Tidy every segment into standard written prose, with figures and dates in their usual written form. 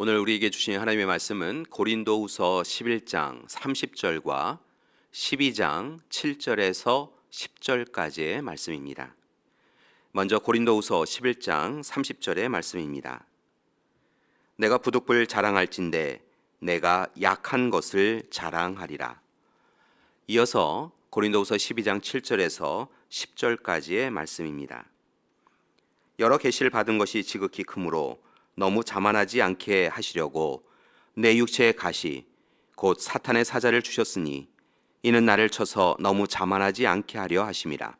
오늘 우리에게 주신 하나님의 말씀은 고린도후서 11장 30절과 12장 7절에서 10절까지의 말씀입니다. 먼저 고린도후서 11장 30절의 말씀입니다. 내가 부득불 자랑할진대 내가 약한 것을 자랑하리라. 이어서 고린도후서 12장 7절에서 10절까지의 말씀입니다. 여러 계시를 받은 것이 지극히 크므로 너무 자만하지 않게 하시려고 내 육체의 가시 곧 사탄의 사자를 주셨으니 이는 나를 쳐서 너무 자만하지 않게 하려 하심이라.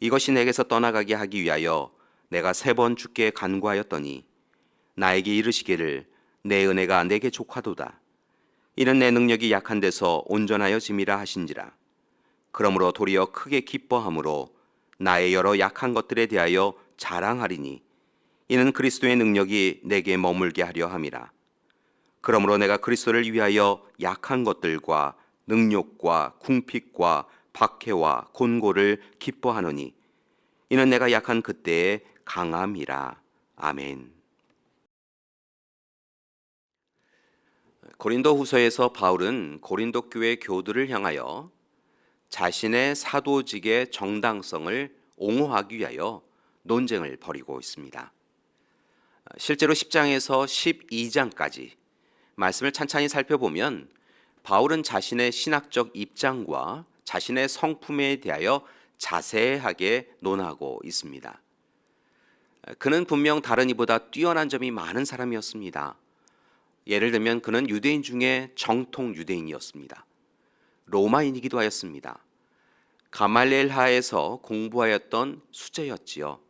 이것이 내게서 떠나가게 하기 위하여 내가 3번 주께 간구하였더니 나에게 이르시기를 내 은혜가 내게 족하도다. 이는 내 능력이 약한 데서 온전하여 짐이라 하신지라. 그러므로 도리어 크게 기뻐함으로 나의 여러 약한 것들에 대하여 자랑하리니 이는 그리스도의 능력이 내게 머물게 하려 함이라. 그러므로 내가 그리스도를 위하여 약한 것들과 능욕과 궁핍과 박해와 곤고를 기뻐하노니 이는 내가 약한 그때의 강함이라. 아멘. 고린도후서에서 바울은 고린도 교회 교우들을 향하여 자신의 사도직의 정당성을 옹호하기 위하여 논쟁을 벌이고 있습니다. 실제로 10장에서 12장까지 말씀을 찬찬히 살펴보면 바울은 자신의 신학적 입장과 자신의 성품에 대하여 자세하게 논하고 있습니다. 그는 분명 다른 이보다 뛰어난 점이 많은 사람이었습니다. 예를 들면 그는 유대인 중에 정통 유대인이었습니다. 로마인이기도 하였습니다. 가말리엘 하에서 공부하였던 수재였지요.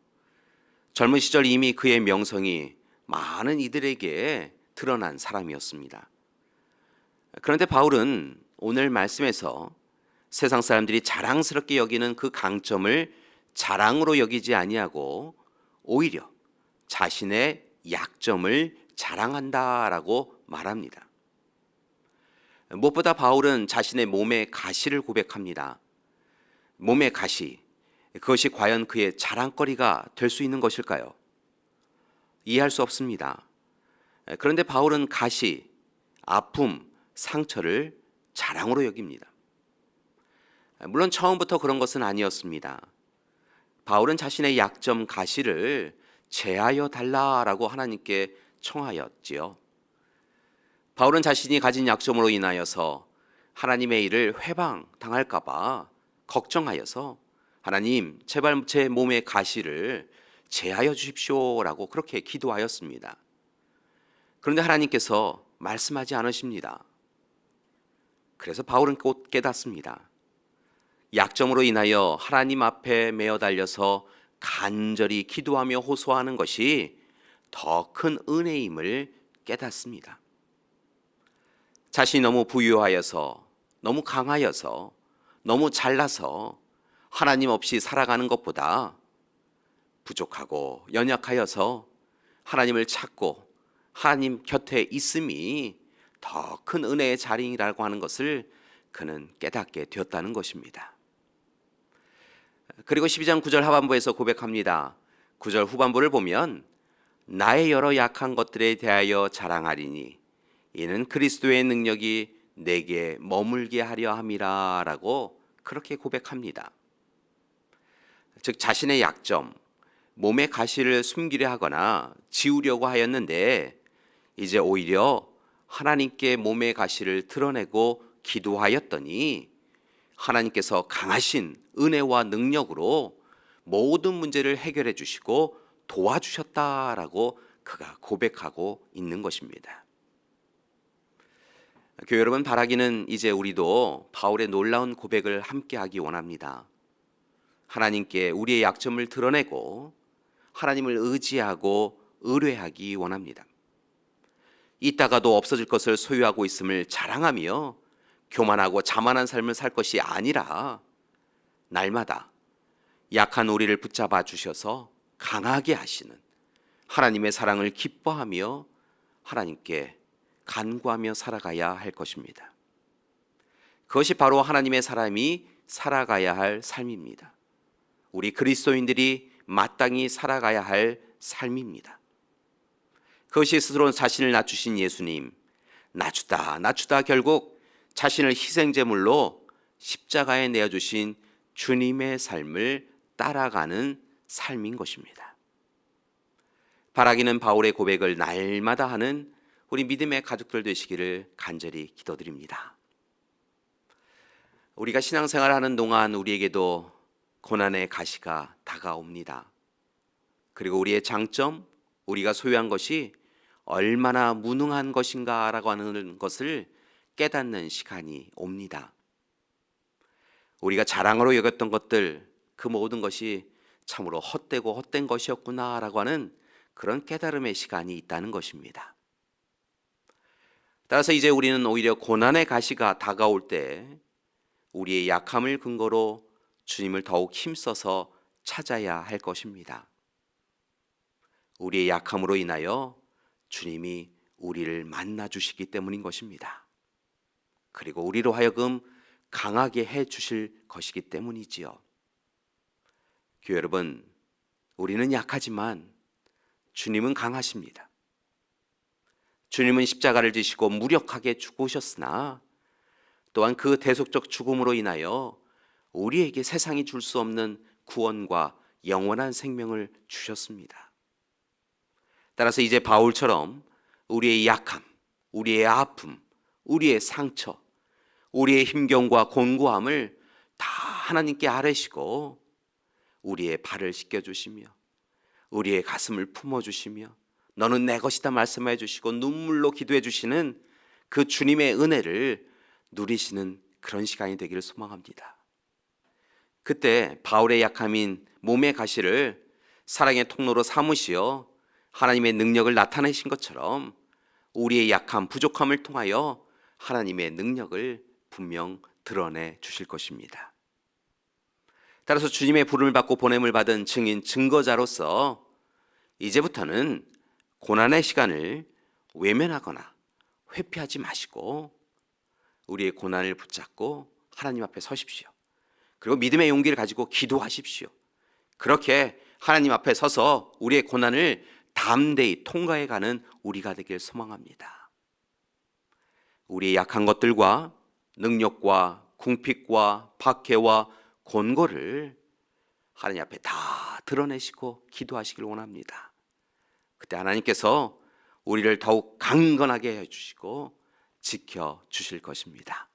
젊은 시절 이미 그의 명성이 많은 이들에게 드러난 사람이었습니다. 그런데 바울은 오늘 말씀에서 세상 사람들이 자랑스럽게 여기는 그 강점을 자랑으로 여기지 아니하고 오히려 자신의 약점을 자랑한다라고 말합니다. 무엇보다 바울은 자신의 몸의 가시를 고백합니다. 몸의 가시, 그것이 과연 그의 자랑거리가 될 수 있는 것일까요? 이해할 수 없습니다. 그런데 바울은 가시, 아픔, 상처를 자랑으로 여깁니다. 물론 처음부터 그런 것은 아니었습니다. 바울은 자신의 약점 가시를 제하여 달라라고 하나님께 청하였지요. 바울은 자신이 가진 약점으로 인하여서 하나님의 일을 회방당할까 봐 걱정하여서 하나님, 제발 제 몸의 가시를 제하여 주십시오라고 그렇게 기도하였습니다. 그런데 하나님께서 말씀하지 않으십니다. 그래서 바울은 곧 깨닫습니다. 약점으로 인하여 하나님 앞에 매어 달려서 간절히 기도하며 호소하는 것이 더 큰 은혜임을 깨닫습니다. 자신이 너무 부유하여서, 너무 강하여서, 너무 잘나서 하나님 없이 살아가는 것보다 부족하고 연약하여서 하나님을 찾고 하나님 곁에 있음이 더 큰 은혜의 자리라고 하는 것을 그는 깨닫게 되었다는 것입니다. 그리고 12장 9절 하반부에서 고백합니다. 9절 후반부를 보면 나의 여러 약한 것들에 대하여 자랑하리니 이는 그리스도의 능력이 내게 머물게 하려 함이라 라고 그렇게 고백합니다. 즉 자신의 약점, 몸의 가시를 숨기려 하거나 지우려고 하였는데 이제 오히려 하나님께 몸의 가시를 드러내고 기도하였더니 하나님께서 강하신 은혜와 능력으로 모든 문제를 해결해 주시고 도와주셨다라고 그가 고백하고 있는 것입니다. 교회 여러분, 바라기는 이제 우리도 바울의 놀라운 고백을 함께 하기 원합니다. 하나님께 우리의 약점을 드러내고 하나님을 의지하고 의뢰하기 원합니다. 있다가도 없어질 것을 소유하고 있음을 자랑하며 교만하고 자만한 삶을 살 것이 아니라 날마다 약한 우리를 붙잡아 주셔서 강하게 하시는 하나님의 사랑을 기뻐하며 하나님께 간구하며 살아가야 할 것입니다. 그것이 바로 하나님의 사람이 살아가야 할 삶입니다. 우리 그리스도인들이 마땅히 살아가야 할 삶입니다. 그것이 스스로 자신을 낮추신 예수님, 낮추다 결국 자신을 희생제물로 십자가에 내어주신 주님의 삶을 따라가는 삶인 것입니다. 바라기는 바울의 고백을 날마다 하는 우리 믿음의 가족들 되시기를 간절히 기도드립니다. 우리가 신앙생활을 하는 동안 우리에게도 고난의 가시가 다가옵니다. 그리고 우리의 장점, 우리가 소유한 것이 얼마나 무능한 것인가라고 하는 것을 깨닫는 시간이 옵니다. 우리가 자랑으로 여겼던 것들, 그 모든 것이 참으로 헛되고 헛된 것이었구나라고 하는 그런 깨달음의 시간이 있다는 것입니다. 따라서 이제 우리는 오히려 고난의 가시가 다가올 때 우리의 약함을 근거로 주님을 더욱 힘써서 찾아야 할 것입니다. 우리의 약함으로 인하여 주님이 우리를 만나 주시기 때문인 것입니다. 그리고 우리로 하여금 강하게 해 주실 것이기 때문이지요. 교회 여러분, 우리는 약하지만 주님은 강하십니다. 주님은 십자가를 지시고 무력하게 죽으셨으나 또한 그 대속적 죽음으로 인하여 우리에게 세상이 줄 수 없는 구원과 영원한 생명을 주셨습니다. 따라서 이제 바울처럼 우리의 약함, 우리의 아픔, 우리의 상처, 우리의 힘겨움과 곤고함을 다 하나님께 아뢰시고 우리의 발을 씻겨주시며 우리의 가슴을 품어주시며 너는 내 것이다 말씀해 주시고 눈물로 기도해 주시는 그 주님의 은혜를 누리시는 그런 시간이 되기를 소망합니다. 그때 바울의 약함인 몸의 가시를 사랑의 통로로 삼으시어 하나님의 능력을 나타내신 것처럼 우리의 약함, 부족함을 통하여 하나님의 능력을 분명 드러내 주실 것입니다. 따라서 주님의 부름을 받고 보냄을 받은 증인, 증거자로서 이제부터는 고난의 시간을 외면하거나 회피하지 마시고 우리의 고난을 붙잡고 하나님 앞에 서십시오. 그리고 믿음의 용기를 가지고 기도하십시오. 그렇게 하나님 앞에 서서 우리의 고난을 담대히 통과해가는 우리가 되길 소망합니다. 우리의 약한 것들과 능력과 궁핍과 박해와 곤고를 하나님 앞에 다 드러내시고 기도하시길 원합니다. 그때 하나님께서 우리를 더욱 강건하게 해주시고 지켜주실 것입니다.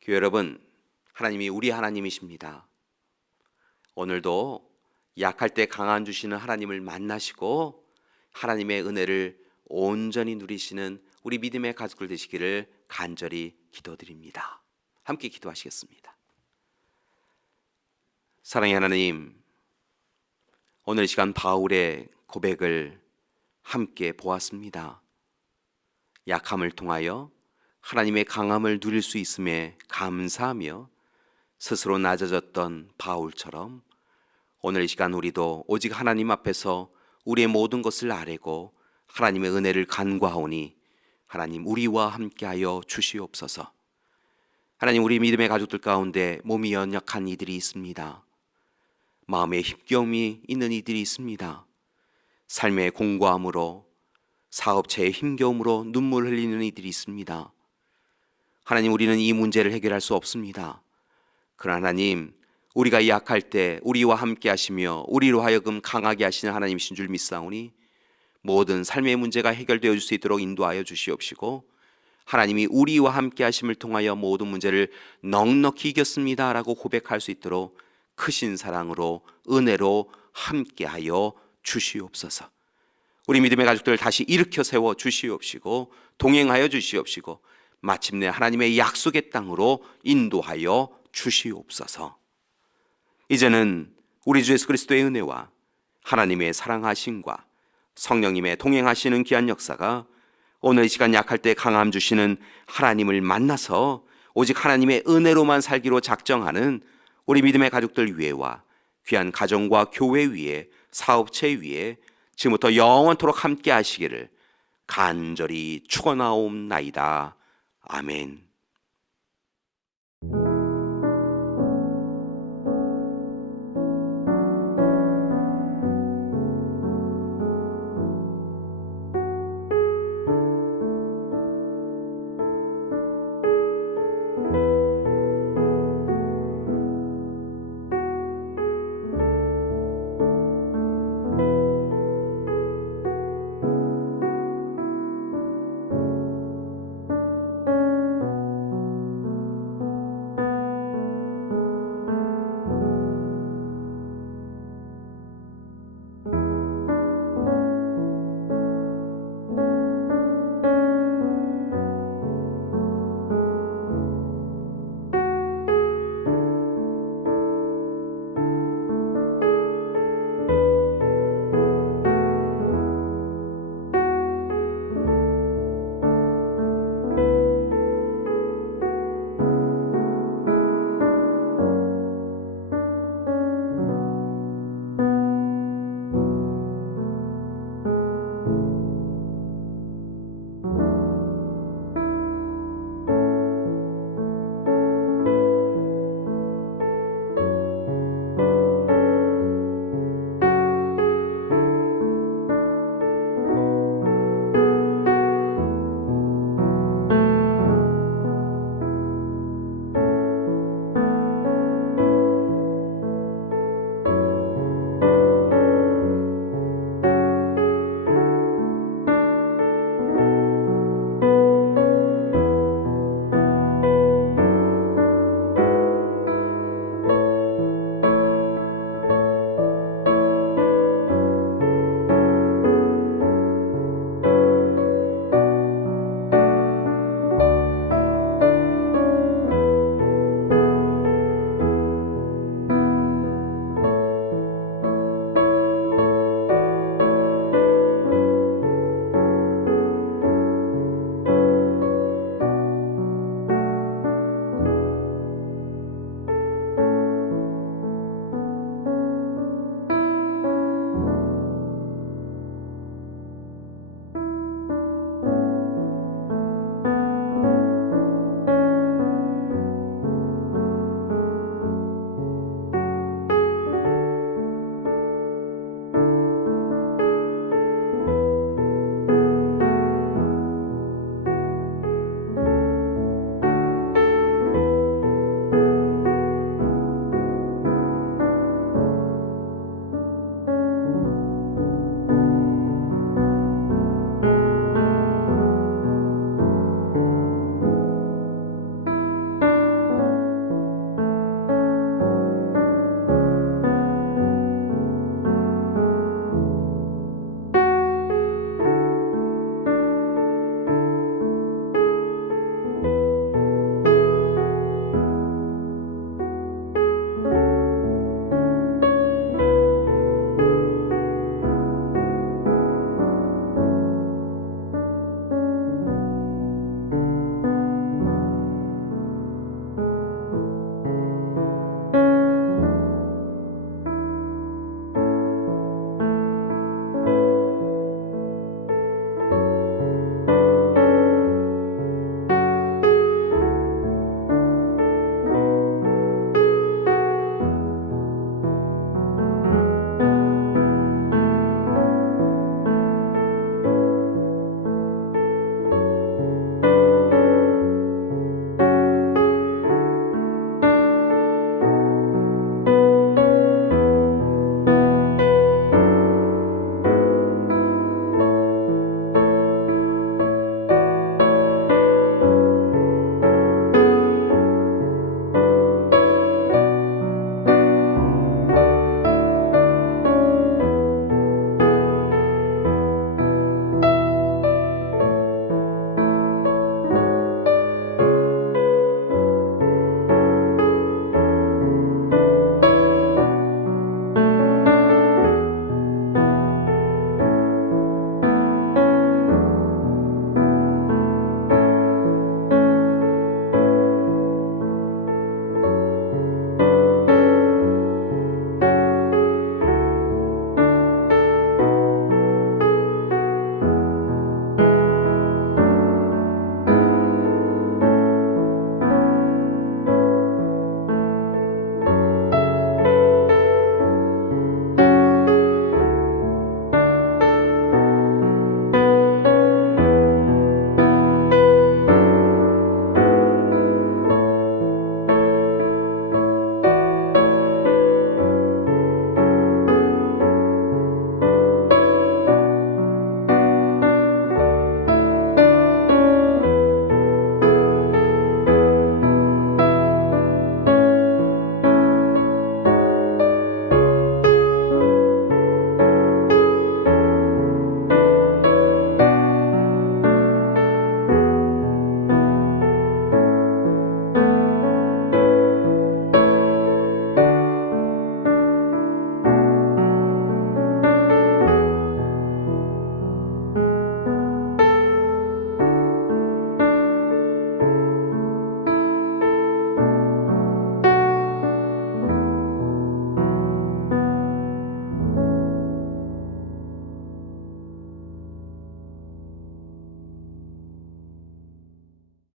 교회 여러분, 하나님이 우리 하나님이십니다. 오늘도 약할 때 강한 주시는 하나님을 만나시고 하나님의 은혜를 온전히 누리시는 우리 믿음의 가족들 되시기를 간절히 기도드립니다. 함께 기도하시겠습니다. 사랑의 하나님, 오늘 이 시간 바울의 고백을 함께 보았습니다. 약함을 통하여 하나님의 강함을 누릴 수 있음에 감사하며 스스로 낮아졌던 바울처럼 오늘 이 시간 우리도 오직 하나님 앞에서 우리의 모든 것을 아뢰고 하나님의 은혜를 간구하오니 하나님 우리와 함께하여 주시옵소서. 하나님, 우리 믿음의 가족들 가운데 몸이 연약한 이들이 있습니다. 마음에 힘겨움이 있는 이들이 있습니다. 삶의 공고함으로, 사업체의 힘겨움으로 눈물 흘리는 이들이 있습니다. 하나님, 우리는 이 문제를 해결할 수 없습니다. 그러나 하나님, 우리가 약할 때 우리와 함께 하시며 우리로 하여금 강하게 하시는 하나님이신 줄 믿사오니 모든 삶의 문제가 해결되어 줄 수 있도록 인도하여 주시옵시고 하나님이 우리와 함께 하심을 통하여 모든 문제를 넉넉히 이겼습니다 라고 고백할 수 있도록 크신 사랑으로 은혜로 함께하여 주시옵소서. 우리 믿음의 가족들을 다시 일으켜 세워 주시옵시고 동행하여 주시옵시고 마침내 하나님의 약속의 땅으로 인도하여 주시옵소서. 이제는 우리 주 예수 그리스도의 은혜와 하나님의 사랑하심과 성령님의 동행하시는 귀한 역사가 오늘 이 시간 약할 때 강함 주시는 하나님을 만나서 오직 하나님의 은혜로만 살기로 작정하는 우리 믿음의 가족들 위에와 귀한 가정과 교회 위에, 사업체 위에 지금부터 영원토록 함께 하시기를 간절히 축원하옵나이다. 아멘.